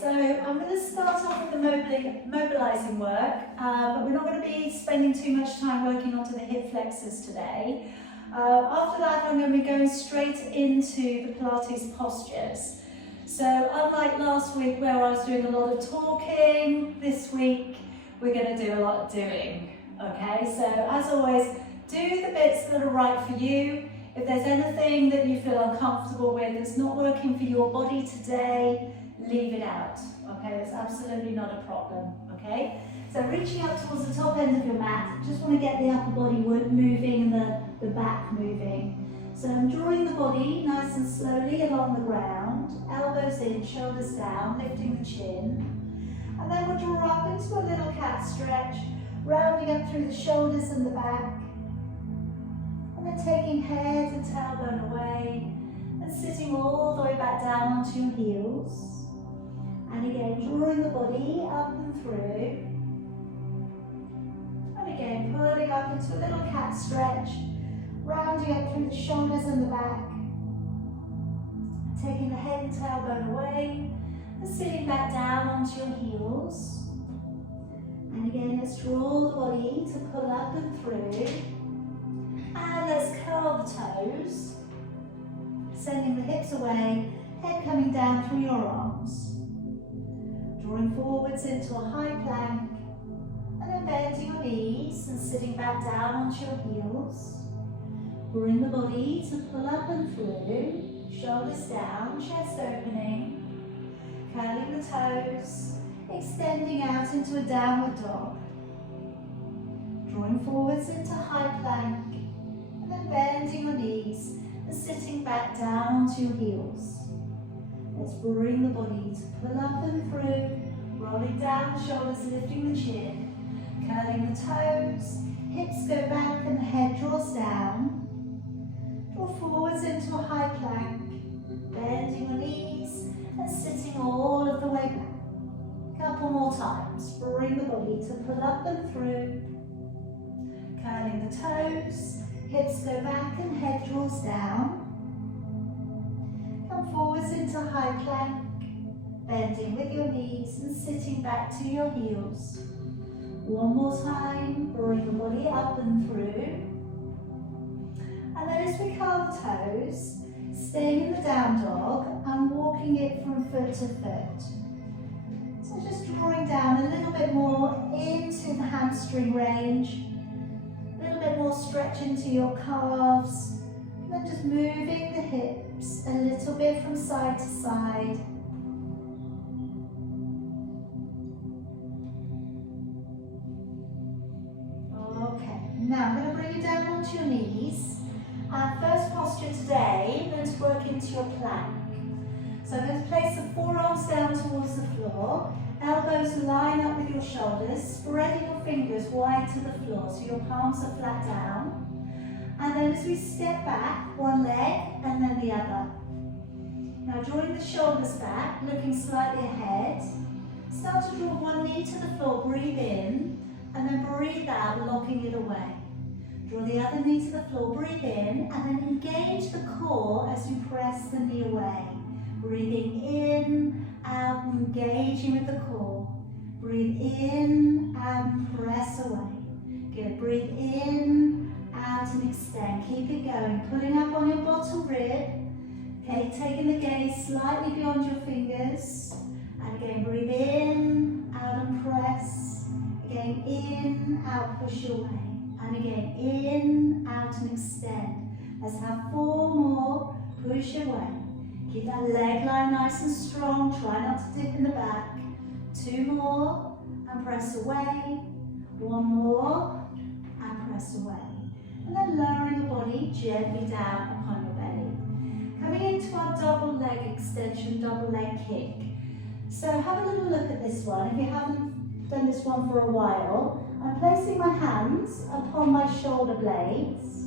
So I'm going to start off with the mobilising work, but we're not going to be spending too much time working onto the hip flexors today. After that, I'm going to be going straight into the Pilates postures. So unlike last week where I was doing a lot of talking, this week we're going to do a lot of doing. Okay, so as always, do the bits that are right for you. If there's anything that you feel uncomfortable with that's not working for your body today, leave it out. Okay, that's absolutely not a problem. Okay, so reaching up towards the top end of your mat, just want to get the upper body moving and the back moving. So I'm drawing the body nice and slowly along the ground, elbows in, shoulders down, lifting the chin. And then we'll draw up into a little cat stretch, rounding up through the shoulders and the back. And then taking head and tailbone away and sitting all the way back down onto your heels. And again, drawing the body up and through. And again, pulling up into a little cat stretch, rounding up through the shoulders and the back. Taking the head and tailbone away and sitting back down onto your heels. And again, let's draw the body to pull up and through. And let's curl the toes, sending the hips away, head coming down through your arms. Drawing forwards into a high plank, and then bending your knees and sitting back down onto your heels. Bring the body to pull up and through, shoulders down, chest opening, curling the toes, extending out into a downward dog. Drawing forwards into high plank, and then bending your knees and sitting back down onto your heels. Let's bring the body to pull up and through, rolling down the shoulders, lifting the chin, curling the toes, hips go back and the head draws down. Draw forwards into a high plank, bending your knees and sitting all of the way back. Couple more times. Bring the body to pull up and through, curling the toes, hips go back and head draws down. Come forwards into high plank, bending with your knees and sitting back to your heels. One more time, bring the body up and through. And then as we curl the toes, staying in the down dog and walking it from foot to foot. So just drawing down a little bit more into the hamstring range, a little bit more stretch into your calves, and then just moving the hips a little bit from side to side. Okay, now I'm going to bring you down onto your knees. Our first posture today, we're going to work into your plank. So I'm going to place the forearms down towards the floor, elbows line up with your shoulders, spreading your fingers wide to the floor so your palms are flat down. And then as we step back, one leg and then the other. Now drawing the shoulders back, looking slightly ahead. Start to draw one knee to the floor, breathe in, and then breathe out, locking it away. Draw the other knee to the floor, breathe in, and then engage the core as you press the knee away. Breathing in, out, engaging with the core. Breathe in, and press away. Good, breathe in, out and extend. Keep it going, pulling up on your bottom rib. Okay, taking the gaze slightly beyond your fingers. And again, breathe in, out and press. Again, in, out, push away. And again, in, out and extend. Let's have 4 more, push away. Keep that leg line nice and strong, try not to dip in the back. 2 more, and press away. 1 more, and press away. And then lowering the body gently down upon your belly. Coming into our double leg extension, double leg kick. So have a little look at this one. If you haven't done this one for a while, I'm placing my hands upon my shoulder blades.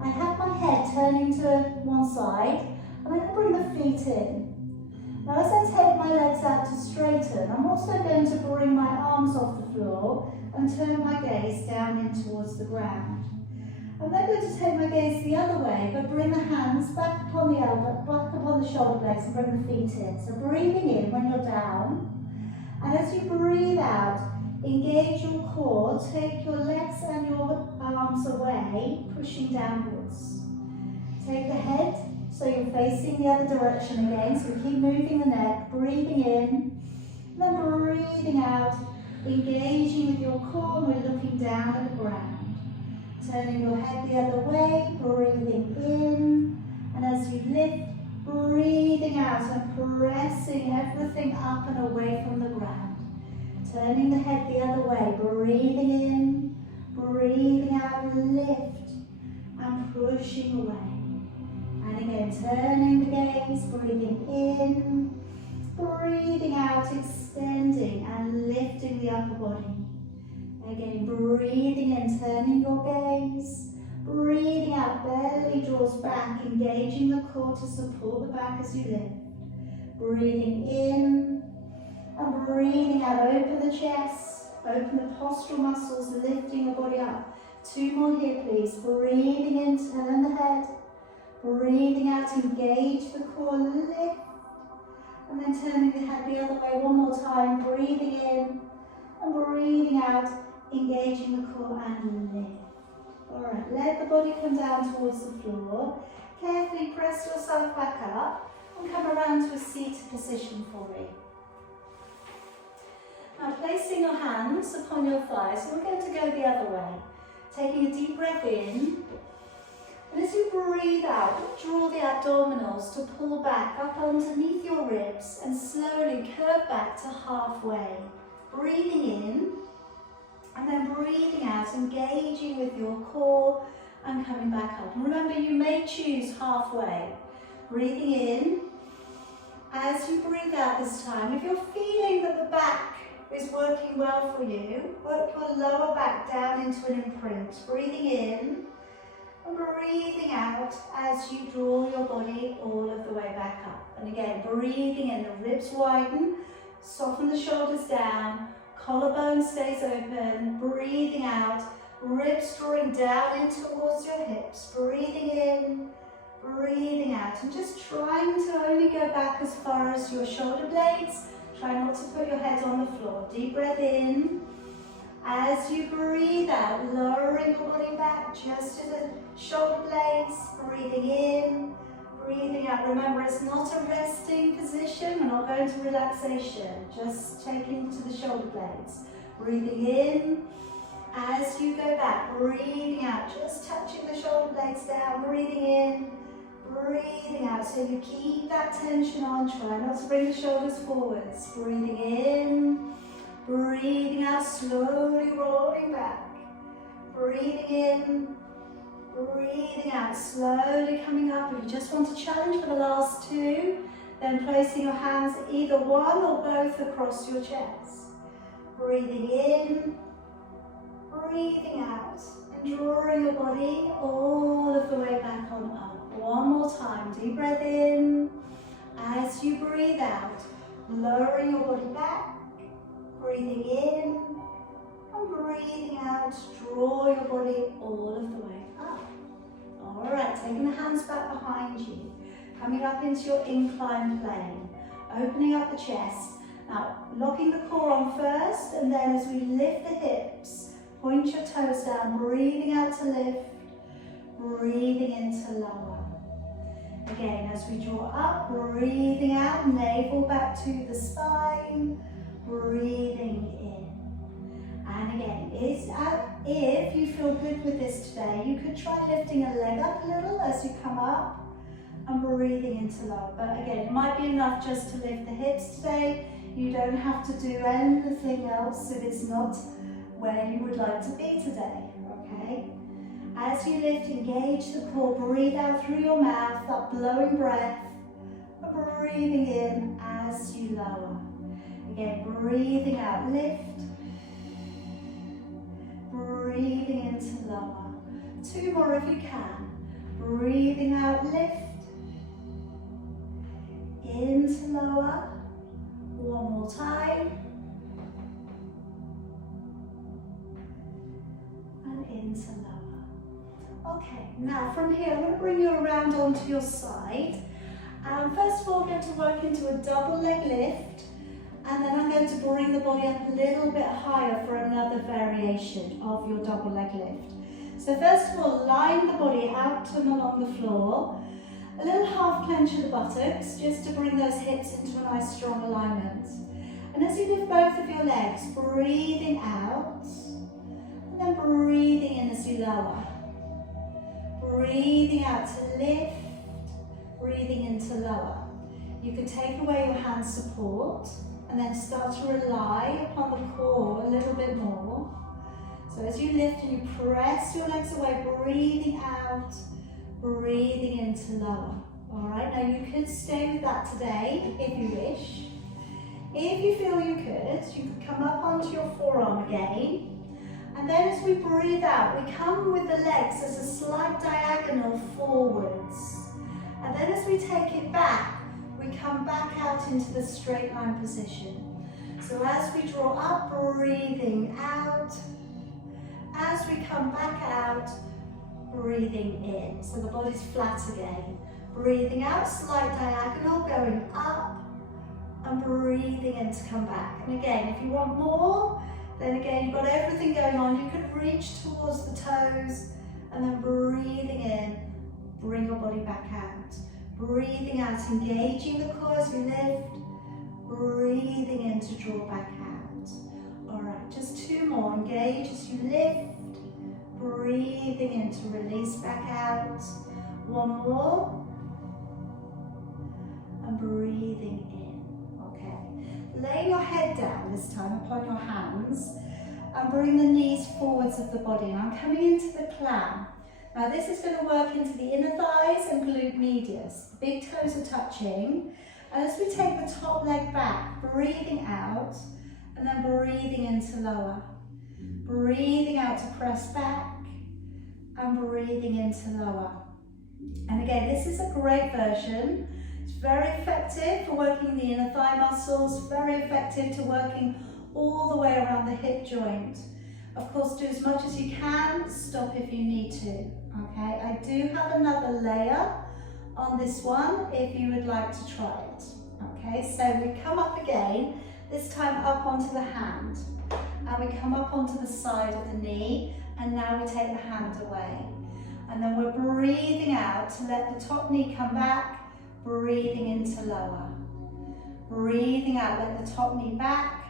I have my head turning to one side, and I'm going to bring the feet in. Now as I take my legs out to straighten, I'm also going to bring my arms off the floor and turn my gaze down in towards the ground. I'm then going to take my gaze the other way, but bring the hands back upon the elbow, back upon the shoulder blades and bring the feet in. So breathing in when you're down. And as you breathe out, engage your core, take your legs and your arms away, pushing downwards. Take the head, so you're facing the other direction again, so keep moving the neck, breathing in, then breathing out, engaging with your core, and we're looking down at the ground. Turning your head the other way, breathing in, and as you lift, breathing out and pressing everything up and away from the ground. Turning the head the other way, breathing in, breathing out, lift, and pushing away. And again, turning the gaze, breathing in, breathing out, extending and lifting the upper body. Again, breathing in, turning your gaze, breathing out, belly draws back, engaging the core to support the back as you lift. Breathing in and breathing out, open the chest, open the postural muscles, lifting the body up. 2 more here please, breathing in, turn the head, breathing out, engage the core, lift, and then turning the head the other way 1 more time, breathing in and breathing out, engaging the core and lift. Alright, let the body come down towards the floor. Carefully press yourself back up and come around to a seated position for me. Now placing your hands upon your thighs, we're going to go the other way. Taking a deep breath in, and as you breathe out, draw the abdominals to pull back up underneath your ribs and slowly curve back to halfway. Breathing in, and then breathing out, engaging with your core and coming back up. And remember, you may choose halfway. Breathing in. As you breathe out this time, if you're feeling that the back is working well for you, work your lower back down into an imprint. Breathing in and breathing out as you draw your body all of the way back up. And again, breathing in, the ribs widen, soften the shoulders down, collarbone stays open, breathing out, ribs drawing down in towards your hips, breathing in, breathing out, and just trying to only go back as far as your shoulder blades. Try not to put your head on the floor. Deep breath in. As you breathe out, lowering your body back just to the shoulder blades, breathing in, breathing out. Remember, it's not a resting position. We're not going to relaxation. Just taking to the shoulder blades. Breathing in. As you go back, breathing out. Just touching the shoulder blades down. Breathing in. Breathing out. So you keep that tension on. Try not to bring the shoulders forwards. Breathing in. Breathing out. Slowly rolling back. Breathing in. Breathing out, slowly coming up. If you just want to challenge for the last 2, then placing your hands either one or both across your chest. Breathing in, breathing out, and drawing your body all of the way back on up. 1 more time, deep breath in. As you breathe out, lowering your body back, breathing in, and breathing out, draw your body all of the way up. Alright, taking the hands back behind you, coming up into your inclined plane, opening up the chest. Now, locking the core on first, and then as we lift the hips, point your toes down, breathing out to lift, breathing in to lower. Again, as we draw up, breathing out, navel back to the spine, breathing in. And again, if you feel good with this today, you could try lifting a leg up a little as you come up and breathing into lower. But again, it might be enough just to lift the hips today. You don't have to do anything else if it's not where you would like to be today, okay? As you lift, engage the core, breathe out through your mouth, that blowing breath, breathing in as you lower. Again, breathing out, lift, breathing into lower. 2 more if you can. Breathing out, lift, into lower. 1 more time. And into lower. Okay, now from here I'm going to bring you around onto your side. First of all, we're going to work into a double leg lift, and then I'm going to bring the body up a little bit higher for another variation of your double leg lift. So first of all, line the body out and along the floor. A little half clench of the buttocks, just to bring those hips into a nice strong alignment. And as you lift both of your legs, breathing out, and then breathing in as you lower. Breathing out to lift, breathing in to lower. You can take away your hand support, and then start to rely upon the core a little bit more. So as you lift and you press your legs away, breathing out, breathing into lower. All right, now you could stay with that today if you wish. If you feel you could come up onto your forearm again. And then as we breathe out, we come with the legs as a slight diagonal forwards. And then as we take it back, we come back out into the straight line position. So as we draw up, breathing out. As we come back out, breathing in. So the body's flat again. Breathing out, slight diagonal, going up, and breathing in to come back. And again, if you want more, then again, you've got everything going on. You could reach towards the toes, and then breathing in, bring your body back out. Breathing out, engaging the core as you lift. Breathing in to draw back out. All right, just two more. Engage as you lift. Breathing in to release back out. One more. And breathing in. Okay. Lay your head down this time upon your hands and bring the knees forwards of the body. And I'm coming into the clown. Now this is going to work into the inner thighs and glute medius. The big toes are touching. And as we take the top leg back, breathing out and then breathing into lower. Breathing out to press back and breathing into lower. And again, this is a great version. It's very effective for working the inner thigh muscles, very effective to working all the way around the hip joint. Of course, do as much as you can, stop if you need to. Okay, I do have another layer on this one if you would like to try it. Okay, so we come up again, this time up onto the hand, and we come up onto the side of the knee, and now we take the hand away. And then we're breathing out to let the top knee come back, breathing into lower. Breathing out, let the top knee back,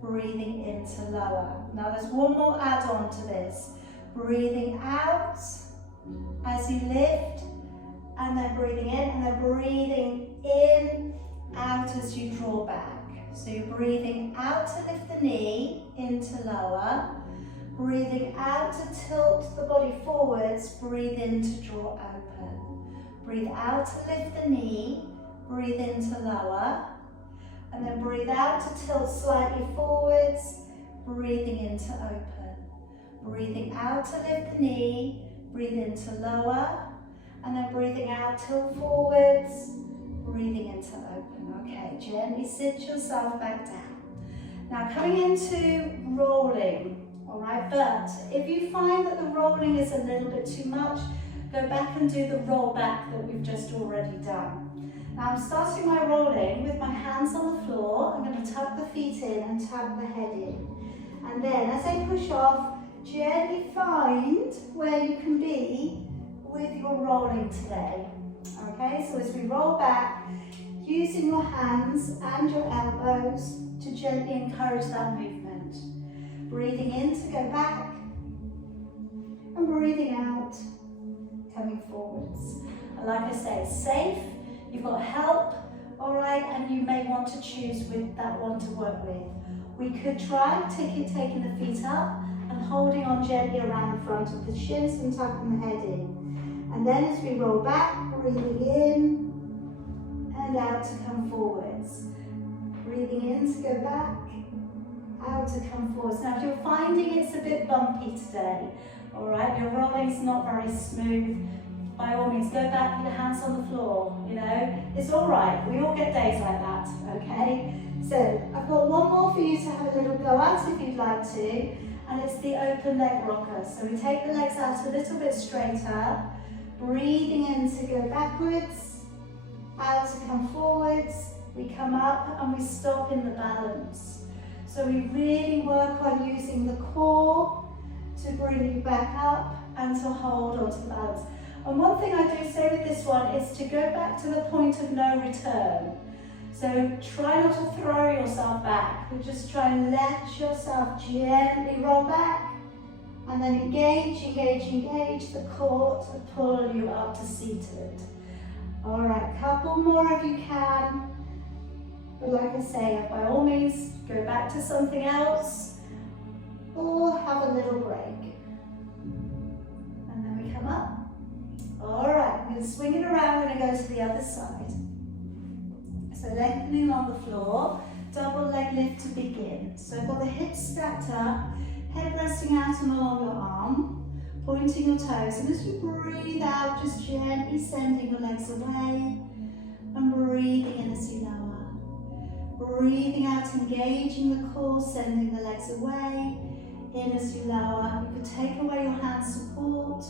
breathing into lower. Now there's one more add-on to this. Breathing out as you lift, and then breathing in, and then breathing in, out as you draw back. So you're breathing out to lift the knee into lower, breathing out to tilt the body forwards, breathe in to draw open. Breathe out to lift the knee, breathe into lower, and then breathe out to tilt slightly forwards, breathing into open. Breathing out to lift the knee, breathe into lower, and then breathing out, tilt forwards, breathing into open. Okay, gently sit yourself back down. Now coming into rolling, all right, but if you find that the rolling is a little bit too much, go back and do the roll back that we've just already done. Now I'm starting my rolling with my hands on the floor. I'm going to tuck the feet in and tap the head in. And then as I push off, gently find where you can be with your rolling today. Okay, so as we roll back, using your hands and your elbows to gently encourage that movement. Breathing in to go back, and breathing out, coming forwards. And like I say, it's safe, you've got help, all right, and you may want to choose with that one to work with. We could try taking the feet up and holding on gently around the front of the shins and tucking the head in. And then as we roll back, breathing in and out to come forwards. Breathing in to go back, out to come forwards. Now if you're finding it's a bit bumpy today, all right, your rolling's not very smooth, by all means go back with your hands on the floor, you know, it's all right, we all get days like that, okay? So I've got one more for you to have a little go at if you'd like to, and it's the open leg rocker. So we take the legs out a little bit straighter, breathing in to go backwards, out to come forwards, we come up and we stop in the balance. So we really work on using the core to bring you back up and to hold onto the balance. And one thing I do say with this one is to go back to the point of no return. So try not to throw yourself back, but just try and let yourself gently roll back and then engage, engage, engage the core to pull you up to seated. All right, couple more if you can. But like I say, by all means, go back to something else or have a little break. And then we come up. All right, I'm going to swing it around and go to the other side. So lengthening on the floor, double leg lift to begin. So I've got the hips stacked up, head resting out and along your arm, pointing your toes. And as you breathe out, just gently sending your legs away and breathing in as you lower. Breathing out, engaging the core, sending the legs away, in as you lower. You can take away your hand support,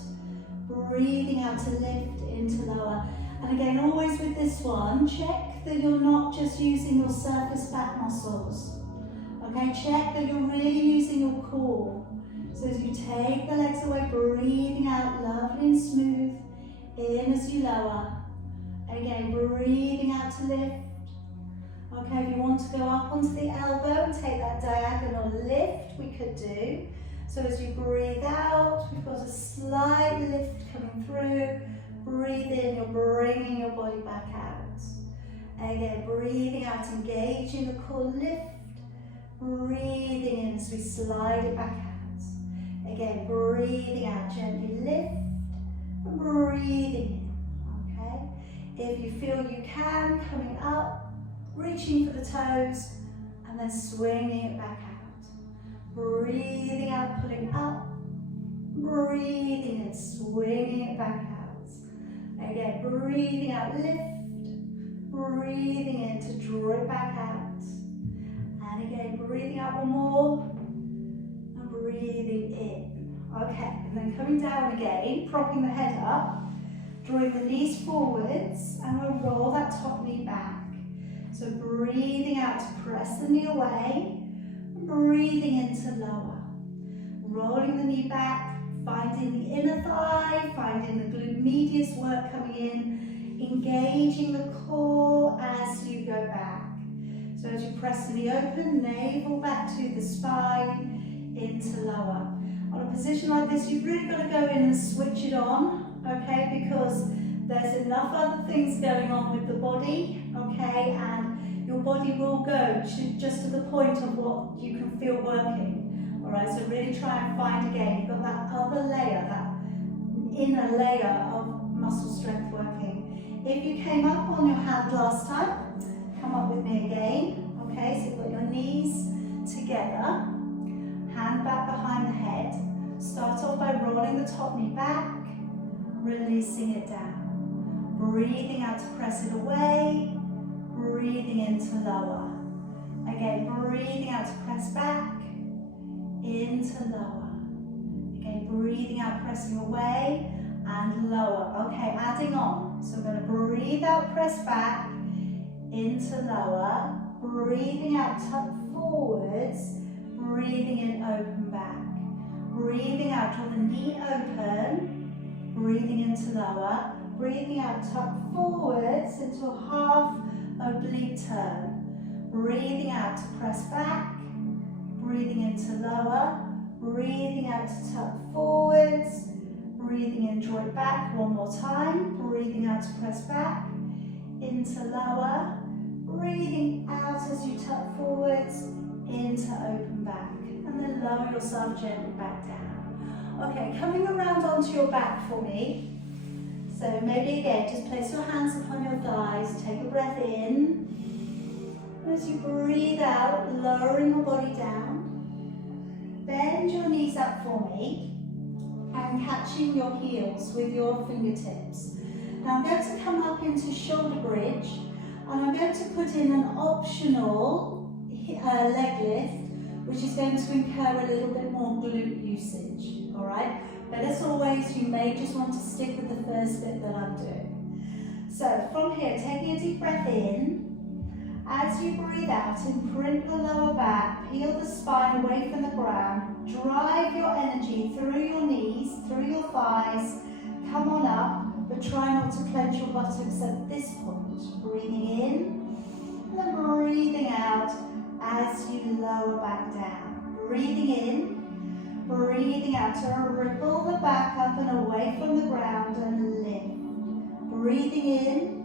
breathing out to lift, into lower. And again, always with this one, check that you're not just using your surface back muscles. Okay, check that you're really using your core. So as you take the legs away, breathing out, lovely and smooth, in as you lower. Again, breathing out to lift. Okay, if you want to go up onto the elbow and take that diagonal lift, we could do. So as you breathe out, we've got a slight lift coming through. Breathe in, you're bringing your body back out. Again, breathing out, engaging the core, lift. Breathing in as we slide it back out. Again, breathing out, gently lift. And breathing in, okay? If you feel you can, coming up, reaching for the toes, and then swinging it back out. Breathing out, pulling up. Breathing in, swinging it back out. Again, breathing out, lift. Breathing in to draw it back out. And again, breathing out one more. And breathing in. Okay, and then coming down again, propping the head up. Drawing the knees forwards, and we'll roll that top knee back. So breathing out to press the knee away, and breathing into lower. Rolling the knee back, finding the inner thigh, finding the glute medius work coming in, engaging the core as you go back. So as you press the knee open, navel back to the spine, into lower. On a position like this, you've really got to go in and switch it on, okay, because there's enough other things going on with the body, okay, and your body will go just to the point of what you can feel working. All right, so really try and find again, you've got that other layer, that inner layer of muscle strength working. If you came up on your hand last time, come up with me again, okay, so you've got your knees together, hand back behind the head. Start off by rolling the top knee back, releasing it down. Breathing out to press it away, breathing into lower. Again, breathing out to press back, into lower. Again, breathing out, pressing away, and lower. Okay, adding on. So I'm going to breathe out, press back, into lower. Breathing out, tuck forwards. Breathing in, open back. Breathing out, draw the knee open. Breathing into lower. Breathing out, tuck forwards into a half oblique turn. Breathing out to press back. Breathing into lower. Breathing out to tuck forwards. Breathing in, draw it back one more time. Breathing out to press back. Into lower. Breathing out as you tuck forwards. Into open back. And then lower yourself gently back down. Okay, coming around onto your back for me. So maybe again, just place your hands upon your thighs, take a breath in. And as you breathe out, lowering your body down. Bend your knees up for me and catching your heels with your fingertips. Now I'm going to come up into shoulder bridge and I'm going to put in an optional leg lift, which is going to incur a little bit more glute usage, all right? But as always, you may just want to stick with the first bit that I'm doing. So from here, taking a deep breath in. As you breathe out, imprint the lower back, peel the spine away from the ground, drive your energy through your knees, through your thighs, come on up, but try not to clench your buttocks at this point. Breathing in, and then breathing out as you lower back down. Breathing in, breathing out to ripple the back up and away from the ground and lift. Breathing in,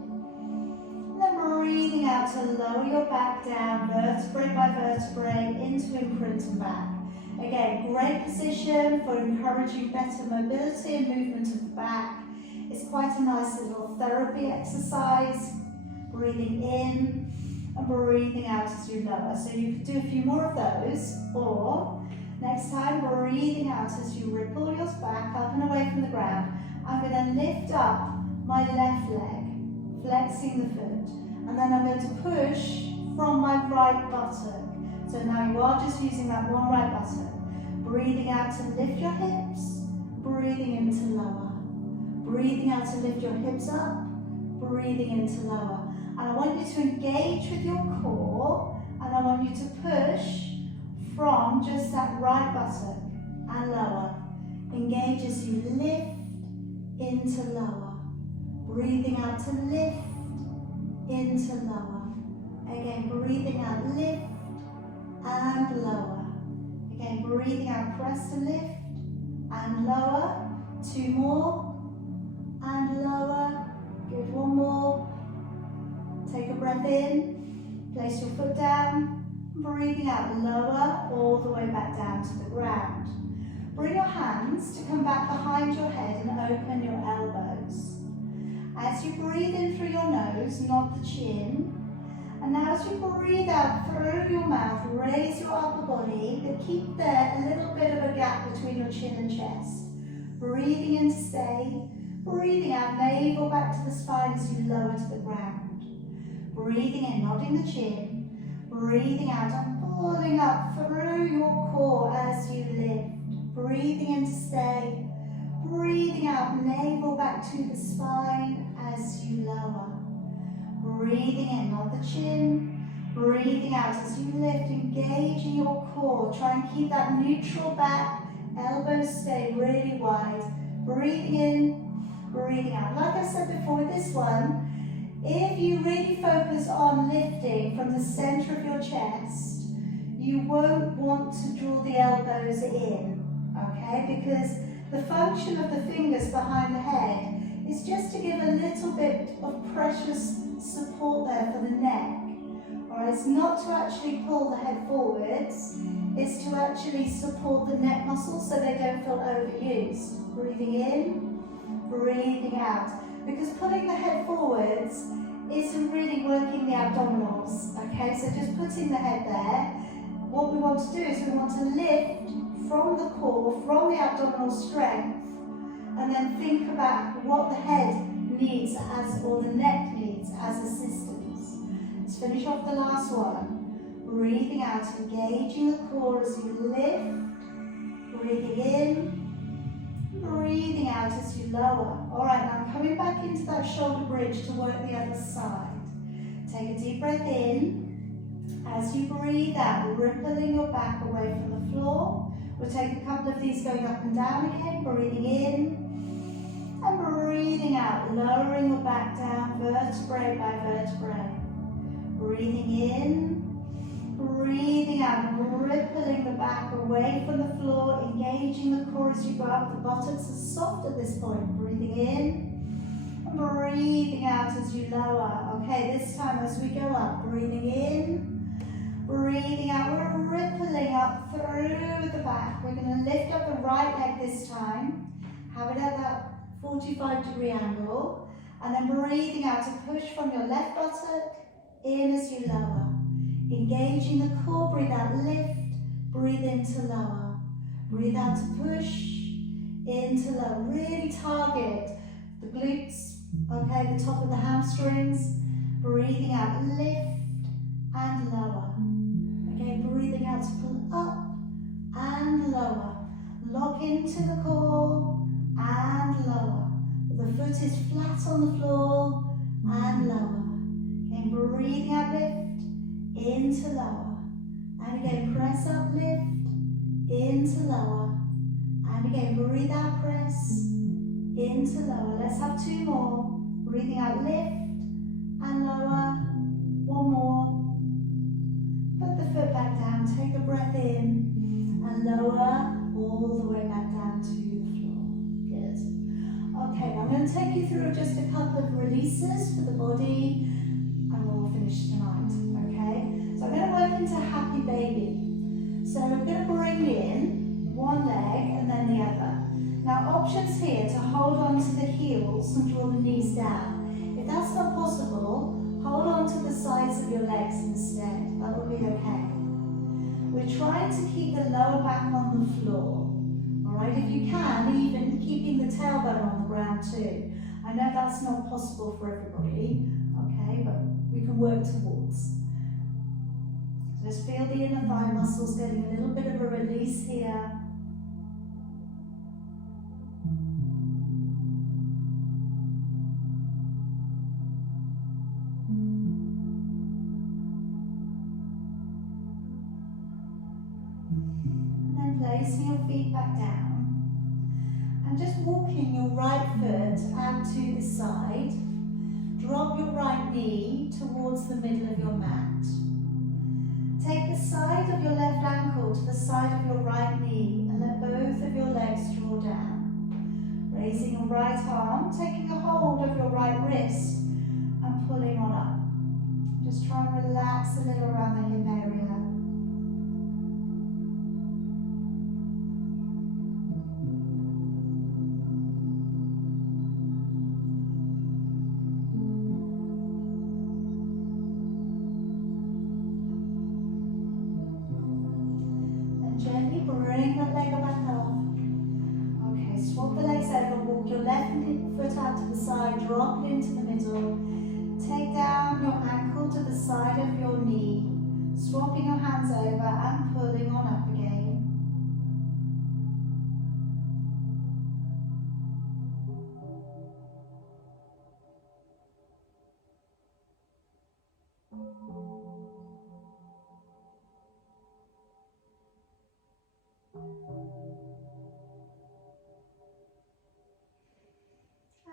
and then breathing out to lower your back down, vertebrae by vertebrae, into imprint and back. Again, great position for encouraging better mobility and movement of the back. It's quite a nice little therapy exercise. Breathing in and breathing out as you lower. So you could do a few more of those, or next time, breathing out as you ripple your back up and away from the ground. I'm going to lift up my left leg, flexing the foot. And then I'm going to push from my right buttock. So now you are just using that one right buttock. Breathing out to lift your hips, breathing in to lower. Breathing out to lift your hips up, breathing in to lower. And I want you to engage with your core, and I want you to push from just that right buttock and lower. Engage as you lift into lower. Breathing out to lift into lower. Again, breathing out, lift and lower. Again, breathing out, press to lift and lower. Two more and lower. Good, one more. Take a breath in, place your foot down, breathing out, lower all the way back down to the ground. Bring your hands to come back behind your head and open your elbows. As you breathe in through your nose, nod the chin. And now as you breathe out through your mouth, raise your upper body, but keep there a little bit of a gap between your chin and chest. Breathing in to stay. Breathing out, navel back to the spine as you lower to the ground. Breathing in, nodding the chin. Breathing out and pulling up through your core as you lift. Breathing in to stay. Breathing out, navel back to the spine as you lower. Breathing in, nod the chin. Breathing out as you lift, engaging your core. Try and keep that neutral back. Elbows stay really wide. Breathing in, breathing out. Like I said before with this one, if you really focus on lifting from the center of your chest, you won't want to draw the elbows in, okay? Because the function of the fingers behind the head is just to give a little bit of precious support there for the neck. Alright, it's not to actually pull the head forwards, it's to actually support the neck muscles so they don't feel overused. Breathing in, breathing out. Because pulling the head forwards isn't really working the abdominals, okay? So just putting the head there, what we want to do is we want to lift from the core, from the abdominal strength, and then think about what the head needs as, or the neck needs as assistance. Let's finish off the last one. Breathing out, engaging the core as you lift. Breathing in, breathing out as you lower. All right, now coming back into that shoulder bridge to work the other side. Take a deep breath in. As you breathe out, rippling your back away from the floor. We'll take a couple of these going up and down again. Breathing in and breathing out, lowering your back down vertebrae by vertebrae. Breathing in, breathing out, rippling the back away from the floor, engaging the core as you go up. The buttocks are soft at this point. Breathing in and breathing out as you lower. Okay, this time as we go up, breathing in, breathing out, we're rippling up through the back. We're going to lift up the right leg this time, have it at that 45-degree angle, and then breathing out to push from your left buttock in as you lower. Engaging the core, breathe out, lift, breathe into lower. Breathe out to push, into lower. Really target the glutes, okay, the top of the hamstrings. Breathing out, lift and lower. Again, breathing out to pull up lower. Lock into the core and lower. The foot is flat on the floor and lower. Again, breathing out, lift, into lower. And again, press up, lift, into lower. And again, breathe out, press, into lower. Let's have two more. Breathing out, lift, and lower. One more. Put the foot back down, take a breath in, and lower all the way back down to the floor. Good. Okay, I'm going to take you through just a couple of releases for the body, and we'll finish tonight, okay? So I'm going to work into happy baby. So I'm going to bring in one leg and then the other. Now options here to hold on to the heels and draw the knees down. If that's not possible, hold on to the sides of your legs instead. That will be okay. We're trying to keep the lower back on the floor. Alright, if you can, even keeping the tailbone on the ground too. I know that's not possible for everybody, okay, but we can work towards. Just feel the inner thigh muscles getting a little bit of a release here. And then placing your feet back down. And just walking your right foot out to the side. Drop your right knee towards the middle of your mat. Take the side of your left ankle to the side of your right knee and let both of your legs draw down. Raising your right arm, taking a hold of your right wrist and pulling on up. Just try and relax a little around the hip area. Gently bring that leg back up. Okay, swap the legs over, walk your left foot out to the side, drop it into the middle. Take down your ankle to the side of your knee, swapping your hands over and pulling on up again.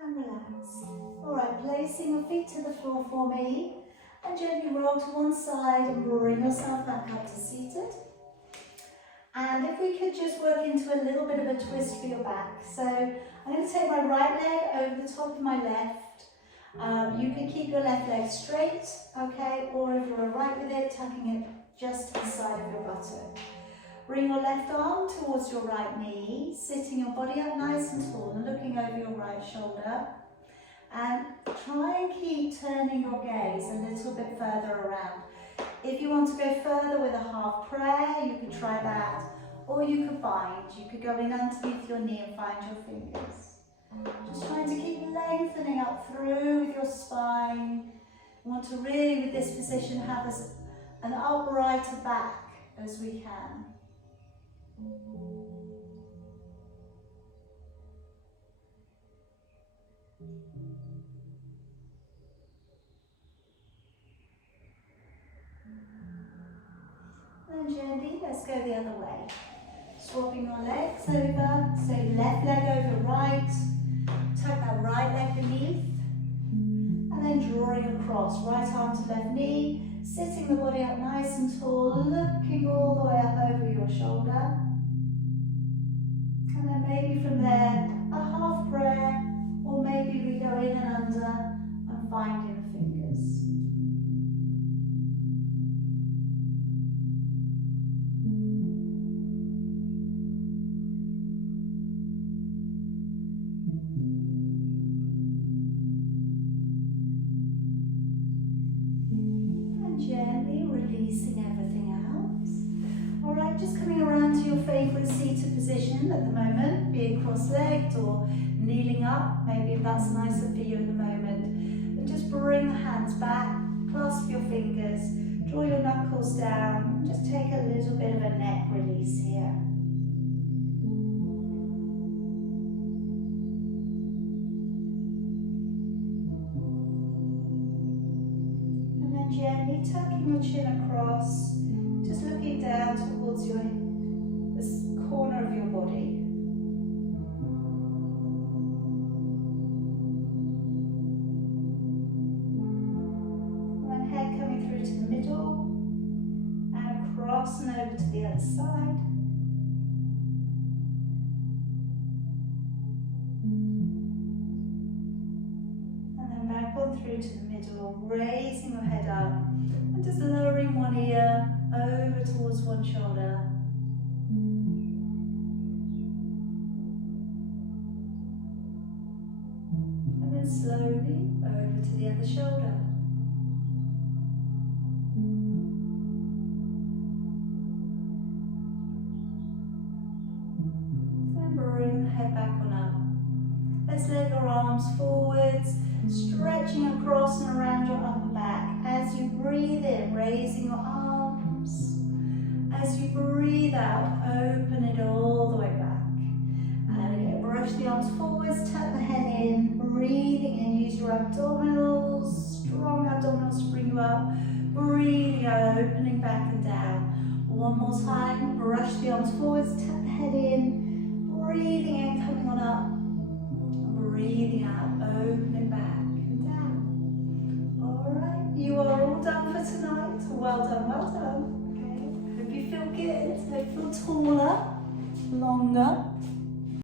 And relax. Alright, placing your feet to the floor for me and gently roll to one side and bring yourself back up to seated. And if we could just work into a little bit of a twist for your back. So I'm going to take my right leg over the top of my left. You can keep your left leg straight, okay, or if you're right with it, tucking it just to the side of your buttock. Bring your left arm towards your right knee, sitting your body up nice and tall and looking over your right shoulder. And try and keep turning your gaze a little bit further around. If you want to go further with a half prayer, you could try that. Or you could go in underneath your knee and find your fingers. Just trying to keep lengthening up through with your spine. You want to really, with this position, have an uprighter back as we can. And gently, let's go the other way. Swapping your legs over, so left leg over right, tuck that right leg beneath, and then drawing across, right arm to left knee, sitting the body up nice and tall, looking all the way up over your shoulder. And then maybe from there, a half prayer, or maybe we go in and under and find your fingers. Gently releasing everything out. Alright, just coming around to your favourite seated position at the moment, be it cross-legged or kneeling up, maybe if that's nicer for you at the moment. And just bring the hands back, clasp your fingers, draw your knuckles down, just take a little bit of a neck release here. tucking your chin across, just looking down towards this corner of your body. And then head coming through to the middle and across and over to the other side. Through to the middle, raising your head up and just lowering one ear over towards one shoulder. And then slowly over to the other shoulder. And bring the head back on up. Let's let your arms forwards, stretching across and around your upper back. As you breathe in, raising your arms. As you breathe out, open it all the way back. And again, brush the arms forwards, tuck the head in, breathing in, use your abdominals, strong abdominals to bring you up. Breathing out, opening back and down. One more time, brush the arms forwards, tuck the head in, breathing in, coming on up. Breathing out, open it back and down. Alright, you are all done for tonight. Well done, well done. Okay. Hope you feel good. Hope you feel taller, longer.